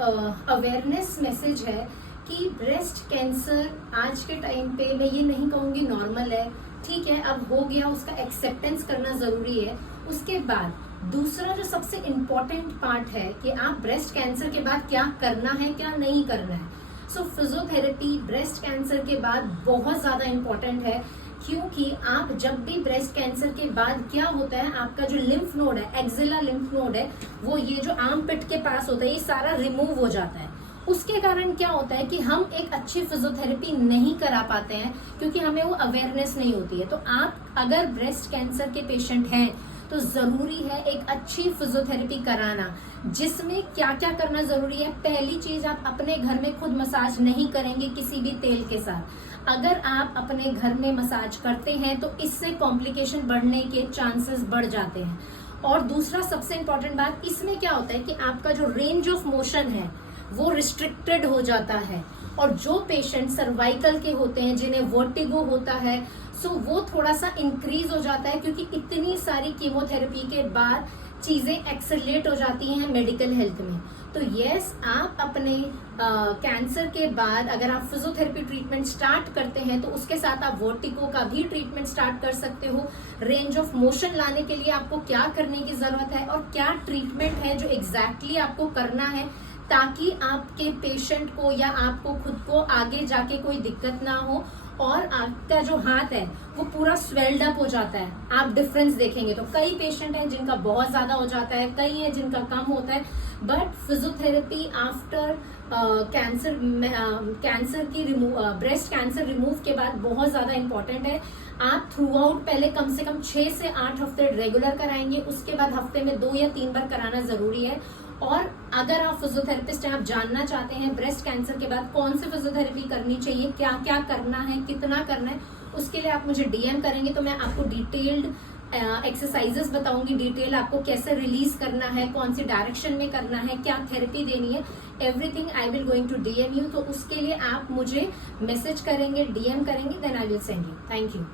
Awareness message है कि breast cancer आज के टाइम पे मैं ये नहीं कहूंगी नॉर्मल है, ठीक है, अब हो गया, उसका एक्सेप्टेंस करना जरूरी है। उसके बाद दूसरा जो सबसे इम्पोर्टेंट पार्ट है कि आप ब्रेस्ट कैंसर के बाद क्या करना है, क्या नहीं करना है। सो फिजियोथेरेपी ब्रेस्ट कैंसर के बाद बहुत ज्यादा इम्पोर्टेंट है, क्योंकि आप जब भी ब्रेस्ट कैंसर के बाद क्या होता है, आपका जो लिम्फ नोड है, एक्सिला लिम्फ नोड है, वो ये जो आर्म पिट के पास होता है, ये सारा रिमूव हो जाता है। उसके कारण क्या होता है कि हम एक अच्छी फिजियोथेरेपी नहीं करा पाते हैं, क्योंकि हमें वो अवेयरनेस नहीं होती है। तो आप अगर ब्रेस्ट कैंसर के पेशेंट हैं तो जरूरी है एक अच्छी फिजियोथेरेपी कराना, जिसमें क्या क्या करना जरूरी है। पहली चीज, आप अपने घर में खुद मसाज नहीं करेंगे किसी भी तेल के साथ। अगर आप अपने घर में मसाज करते हैं तो इससे कॉम्प्लिकेशन बढ़ने के चांसेस बढ़ जाते हैं। और दूसरा सबसे इंपॉर्टेंट बात, इसमें क्या होता है कि आपका जो रेंज ऑफ मोशन है वो रिस्ट्रिक्टेड हो जाता है। और जो पेशेंट सर्वाइकल के होते हैं, जिन्हें वर्टिगो होता है, सो वो थोड़ा सा इंक्रीज हो जाता है, क्योंकि इतनी सारी कीमोथेरेपी के बाद चीजें एक्सेलरेट हो जाती हैं मेडिकल हेल्थ में। तो यस, आप अपने कैंसर के बाद अगर आप फिजियोथेरेपी ट्रीटमेंट स्टार्ट करते हैं तो उसके साथ आप वर्टिगो का भी ट्रीटमेंट स्टार्ट कर सकते हो। रेंज ऑफ मोशन लाने के लिए आपको क्या करने की जरूरत है और क्या ट्रीटमेंट है जो एग्जैक्टली आपको करना है, ताकि आपके पेशेंट को या आपको खुद को आगे जाके कोई दिक्कत ना हो। और आपका जो हाथ है वो पूरा स्वेल्ड अप हो जाता है, आप डिफरेंस देखेंगे तो कई पेशेंट हैं जिनका बहुत ज्यादा हो जाता है, कई हैं जिनका कम होता है। बट फिजियोथेरेपी आफ्टर कैंसर की ब्रेस्ट कैंसर रिमूव के बाद बहुत ज्यादा इंपॉर्टेंट है। आप थ्रू आउट पहले कम से कम 6 से 8 हफ्ते रेगुलर कराएंगे, उसके बाद हफ्ते में 2 या 3 बार कराना जरूरी है। और अगर आप फिजियोथेरेपिस्ट हैं, आप जानना चाहते हैं ब्रेस्ट कैंसर के बाद कौन सी फिजियोथेरेपी करनी चाहिए, क्या क्या करना है, कितना करना है, उसके लिए आप मुझे डीएम करेंगे तो मैं आपको डिटेल्ड एक्सरसाइजेस बताऊंगी, डिटेल आपको कैसे रिलीज करना है, कौन सी डायरेक्शन में करना है, क्या थेरेपी देनी है, everything I will going to DM you. तो उसके लिए आप मुझे मैसेज करेंगे, डीएम करेंगे, then I will send you. Thank you.